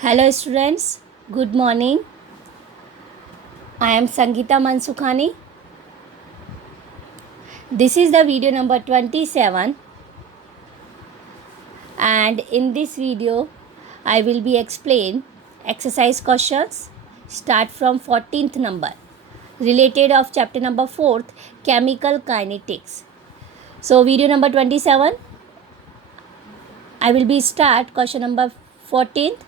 Hello students, good morning. I am Sangeeta Mansukhani. This is the video number 27 and in this video I will be explain exercise questions start from 14th number related of chapter number 4th chemical kinetics. So video number 27 I will be start question number 14th.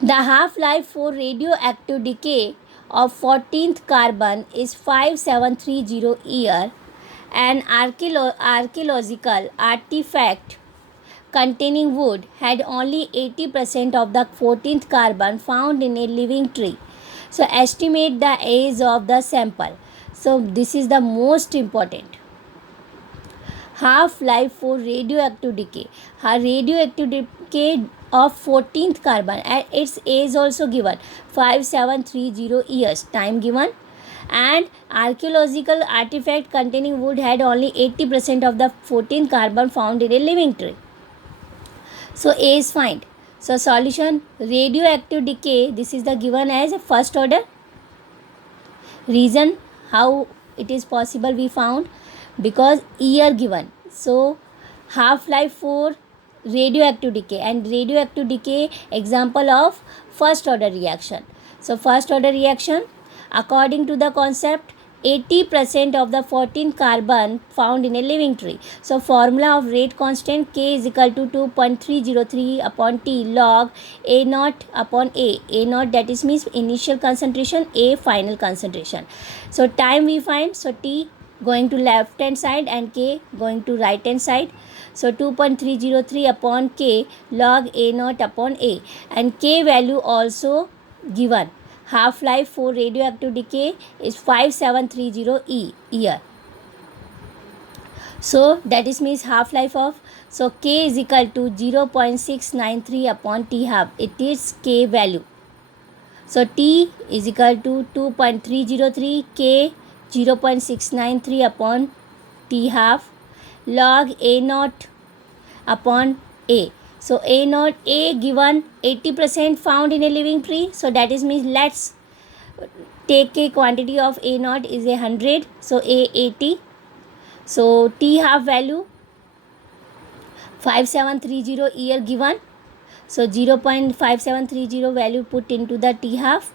The half-life for radioactive decay of 14th carbon is 5730 year. An archaeological artifact containing wood had only 80% of the 14th carbon found in a living tree. So estimate the age of the sample. So this is the most important. Half-life for radioactive decay. Radioactive decay of 14th carbon and its age also given 5730 years time given, and archaeological artifact containing wood had only 80% of the 14th carbon found in a living tree. So A is find. So solution radioactive decay, this is the given as first order. Reason how it is possible we found because year given. So half-life for radioactive decay and radioactive decay example of first order reaction. So first order reaction according to the concept 80% of the 14 carbon found in a living tree. So formula of rate constant K is equal to 2.303 upon T log A naught upon A. A naught that is means initial concentration, A final concentration. So time we find, so T going to left hand side and K going to right hand side. So 2.303 upon K log A naught upon A, and K value also given. Half-life for radioactive decay is 5730 year. So that is means half-life of, so K is equal to 0.693 upon T half. It is K value. So T is equal to 2.303 K 0.693 upon T half log A naught upon A. So A naught, A given 80% found in a living tree. So that is means let's take a quantity of A naught is 100. So A 80. So T half value 5730 year given. So 0.5730 value put into the T half,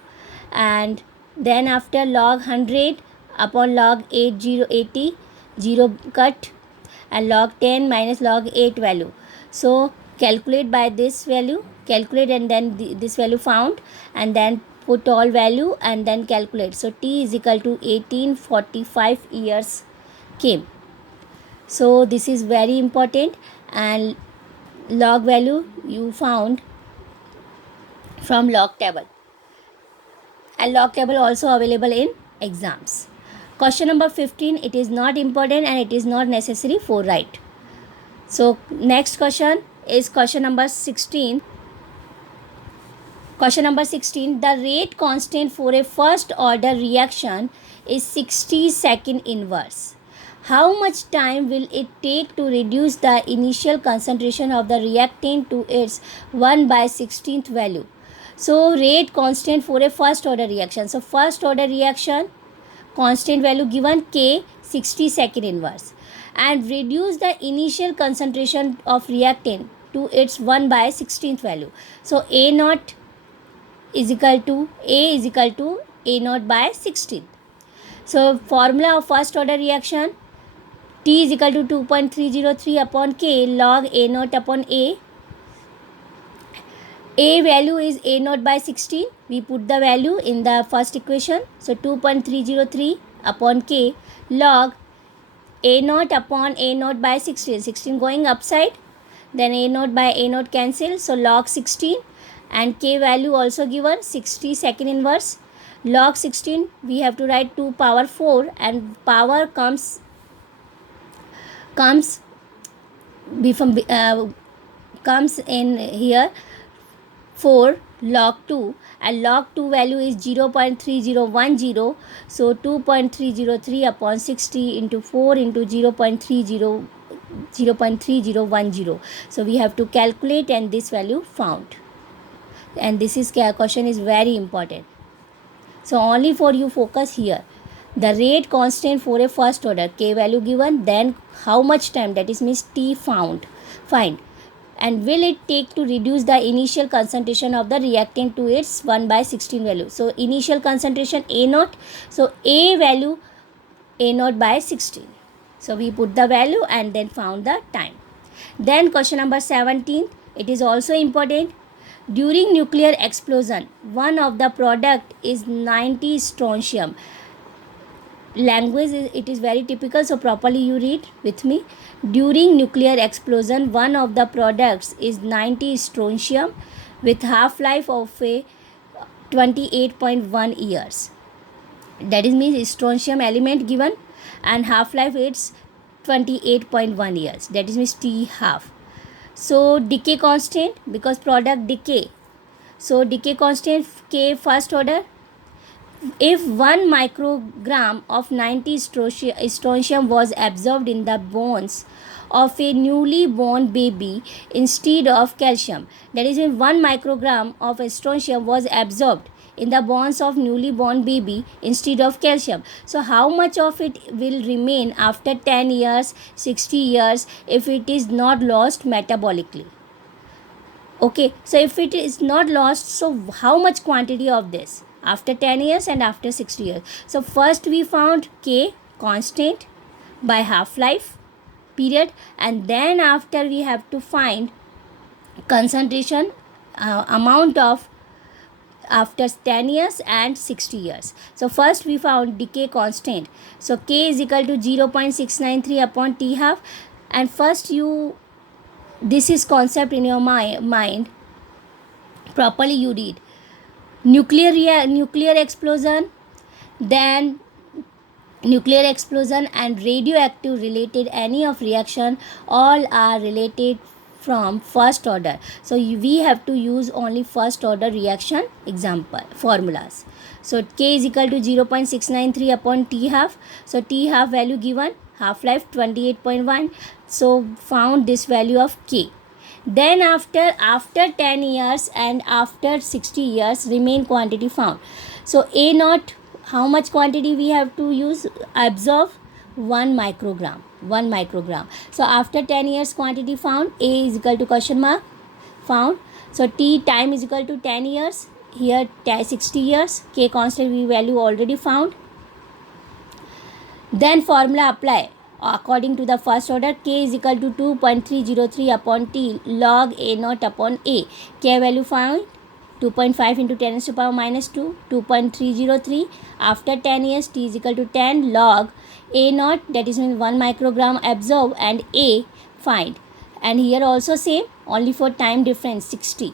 and then after log 100 upon log 80 0 cut, and log 10 minus log 8 value. So calculate by this value, calculate and then this value found, and then put all value and then calculate. So T is equal to 1845 years came. So this is very important, and log value you found from log table, and log table also available in exams. Question number 15, it is not important and it is not necessary for write. So next question is question number 16. Question number 16, the rate constant for a first order reaction is 60 second inverse. How much time will it take to reduce the initial concentration of the reactant to its 1/16th value? So rate constant for a first order reaction. So first order reaction constant value given K 60 second inverse, and reduce the initial concentration of reactant to its 1/16th value. So A naught is equal to A naught by 16. So formula of first order reaction T is equal to 2.303 upon K log A naught upon A. A value is A naught by 16. We put the value in the first equation. So 2.303 upon K log A naught upon A naught by 16. 16 going upside. Then A naught by A naught cancel. So log 16, and K value also given 60 second inverse. Log 16 we have to write 2 power 4, and power comes in here 4 log 2, and log 2 value is 0.3010. So 2.303 upon 60 into 4 into 0.3010. So we have to calculate, and this value found. and this is question is very important. So only for you focus here. The rate constant for a first order, K value given, then how much time, that is means T find, and will it take to reduce the initial concentration of the reactant to its 1/16 value. So initial concentration A naught, so A value A naught by 16. So we put the value and then found the time. Then question number 17, it is also important. During nuclear explosion, one of the product is 90 strontium. Language it is very typical, so properly you read with me. During nuclear explosion, one of the products is 90 strontium with half life of a 28.1 years. That is means strontium element given and half life it's 28.1 years. That is means T half. So decay constant, because product decay, so decay constant K first order. If 1 microgram of 90 strontium was absorbed in the bones of a newly born baby instead of calcium, that is, if 1 microgram of strontium was absorbed in the bones of newly born baby instead of calcium, so how much of it will remain after 10 years, 60 years if it is not lost metabolically? Okay, so if it is not lost, so how much quantity of this after 10 years and after 60 years? So first we found K constant by half life period, and then after we have to find concentration amount of after 10 years and 60 years. So first we found decay constant, so K is equal to 0.693 upon T half, and first you, this is concept in your mind, properly you read. Nuclear explosion, then nuclear explosion and radioactive related any of reaction, all are related from first order. So we have to use only first order reaction example formulas. So K is equal to 0.693 upon T half. So T half value given, half life 28.1. So found this value of K. Then after 10 years and after 60 years, remain quantity found. So A naught, how much quantity we have to use? Absorb 1 microgram. So after 10 years quantity found, A is equal to question mark found. So T time is equal to 10 years. Here 60 years. K constant we value already found. Then formula apply. According to the first order, K is equal to 2.303 upon T log A naught upon A. K value found 2.5 into 10 raised to power minus 2, 2.303. After 10 years, T is equal to 10 log A naught, that is means 1 microgram absorb, and A find. And here also same, only for time difference 60.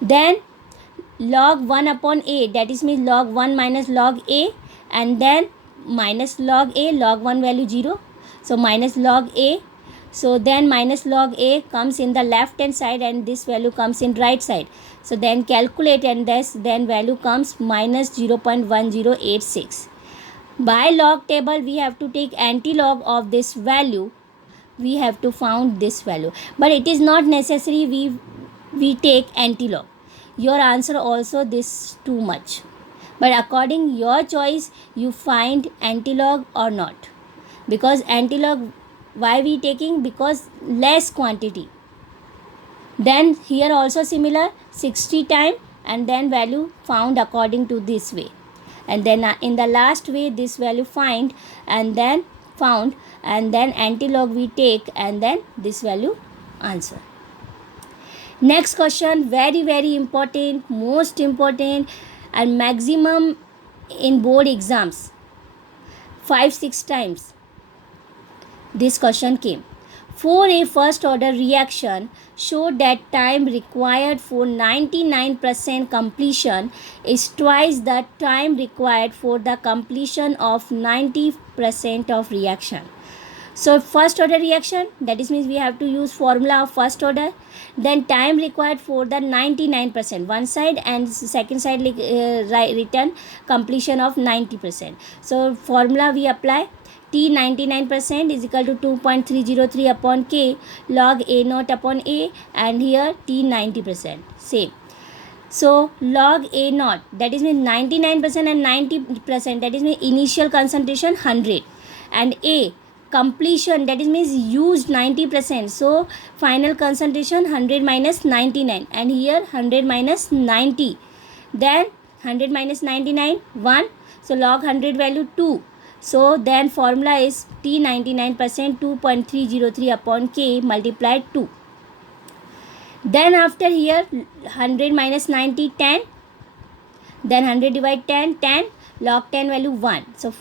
Then log 1 upon A, that is means log 1 minus log A, and then minus log A, log 1 value 0. So minus log A. So then minus log A comes in the left hand side and this value comes in right side. So then calculate, and then value comes minus 0.1086. By log table we have to take anti-log of this value. We have to found this value. But it is not necessary we take anti-log. Your answer also this too much. But according your choice, you find anti-log or not. Because anti-log, why we taking? Because less quantity. Then here also similar 60 time and then value found according to this way. And then in the last way this value find and then found, and then anti-log we take, and then this value answer. Next question, very very important, most important, and maximum in board exams 5-6 times this question came. For a first order reaction, show that time required for 99% completion is twice the time required for the completion of 90% of reaction. So first order reaction, that is means we have to use formula of first order. Then time required for the 99%, one side, and second side written completion of 90%. So formula we apply. T 99% is equal to 2.303 upon K log A naught upon A, and here T 90%. Same. So log A naught, that is mean 99% and 90%, that is mean initial concentration 100, and A completion, that is means used 90%, so final concentration 100 minus 99, and here 100 minus 90, then 100 minus 99 1, so log 100 value 2. So then formula is T 99% 2.303 upon K multiplied 2. Then after here 100 minus 90 10, then 100 divide 10 10, log 10 value 1, so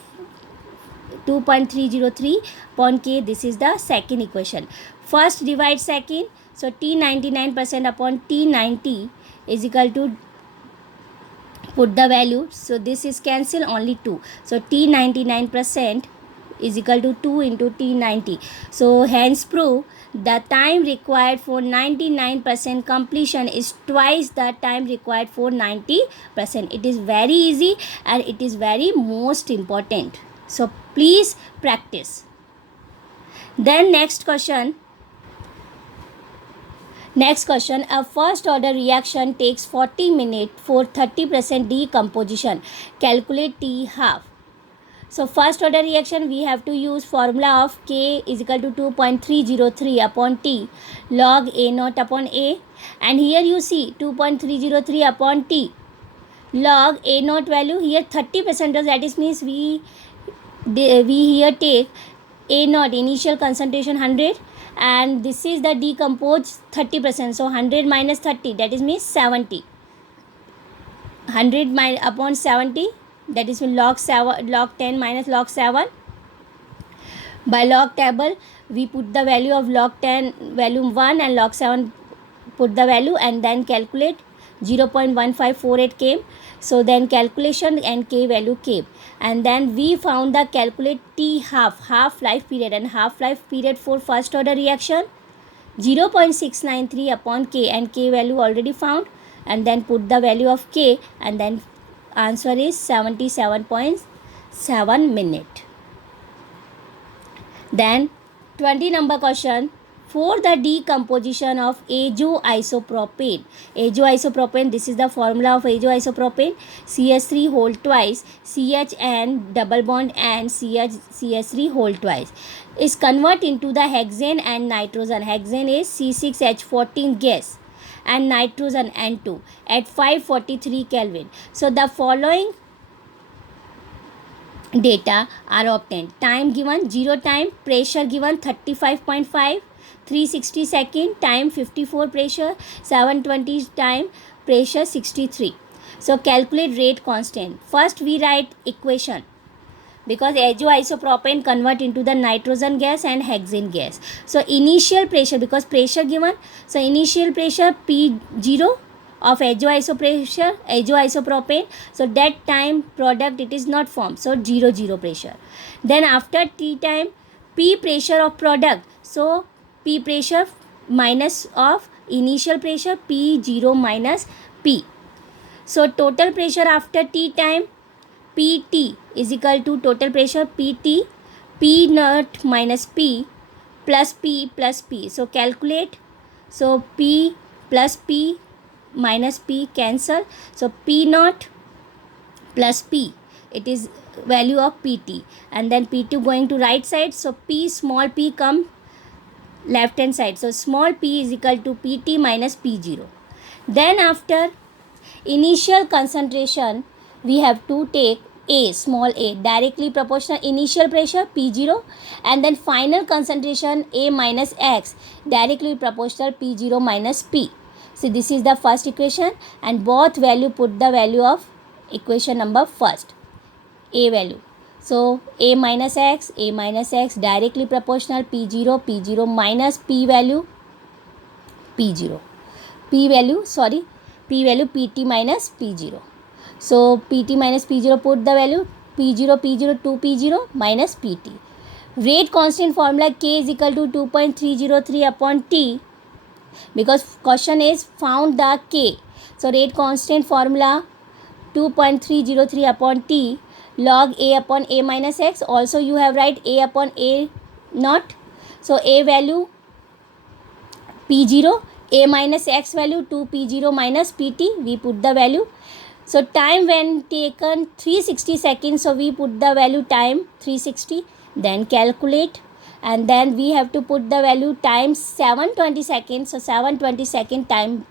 2.303 upon K. This is the second equation. First divide second, so T 99% upon T 90 is equal to, put the value, so this is cancel, only 2, so T 99% is equal to 2 into T 90. So hence prove the time required for 99% completion is twice the time required for 90%. It is very easy and it is very most important. So please practice. Then next question, a first order reaction takes 40 minutes for 30% decomposition. Calculate T half. So first order reaction, we have to use formula of K is equal to 2.303 upon T log A naught upon A, and here you see 2.303 upon T log A naught value, here 30%, that is means we here take A naught initial concentration 100, and this is the decomposed 30%, so 100 minus 30, that is means 70, 100 upon 70, that is log 10 minus log 7. By log table we put the value of log 10 value 1 and log 7 put the value, and then calculate 0.1548 came, so then calculation and K value came, and then we found the calculate T half life period, and half life period for first order reaction 0.693 upon K, and K value already found, and then put the value of K, and then answer is 77.7 minute. Then 20 number question, for the decomposition of azoisopropane, this is the formula of azoisopropane, CH3 whole twice, CH and double bond and CH3 whole twice is convert into the hexane and nitrogen. Hexane is C6H14 gas and nitrogen N2 at 543 Kelvin. So the following data are obtained. Time given 0 time, pressure given 35.5, 360 second, time 54 pressure, 720 time, pressure 63. So calculate rate constant. First we write equation, because azoisopropane convert into the nitrogen gas and hexane gas. So initial pressure, because pressure given, so initial pressure P0 of azoisopropane, so that time product it is not formed, so 0 pressure. Then after T time, P pressure of product, so P pressure minus of initial pressure, P0 minus P. So total pressure after T time, PT is equal to total pressure PT, P naught minus P plus P plus P. So calculate, so P plus P minus P cancel, so P naught plus P, it is value of PT, and then P2 going to right side, so P small p come left hand side, so small p is equal to PT minus P0. Then after initial concentration we have to take A, small a, directly proportional initial pressure P0, and then final concentration A minus X, directly proportional P0 minus P. So this is the first equation, and both value put the value of equation number first, A value. So A minus X directly proportional P0 minus P value P0. P value PT minus P0. So PT minus P0 put the value P0 2P0 minus PT. Rate constant formula K is equal to 2.303 upon T, because question is found the K. So rate constant formula 2.303 upon T log A upon A minus X. Also you have write A upon A naught. So A value P0, a minus x value, 2p0 minus pt, we put the value. So time when taken 360 seconds, so we put the value time 360, then calculate, and then we have to put the value times 720 seconds, so 720 second time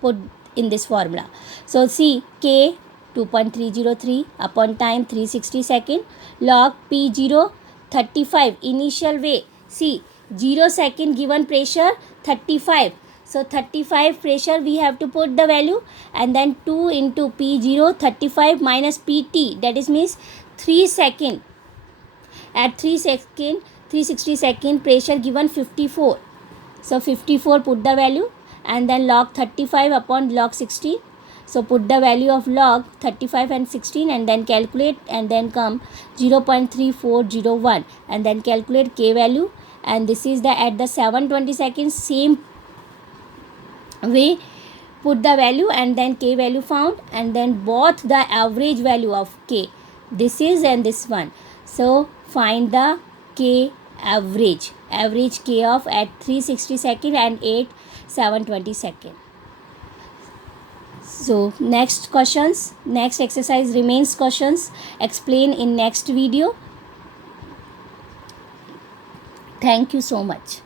put in this formula. So see, k 2.303 upon time 360 second, log p0 35 initial way, see 0 second given pressure 35, so 35 pressure we have to put the value, and then 2 into p0 35 minus pt, that is means 3 second, at 360 second pressure given 54, so 54 put the value, and then log 35 upon log 16, so put the value of log 35 and 16 and then calculate, and then come 0.3401 and then calculate k value, and this is the at the 720 seconds same way put the value, and then k value found, and then both the average value of k, this is and this one, so find the k average k of at 360 second and 720 second. So next questions, next exercise remains questions, explain in next video. Thank you so much.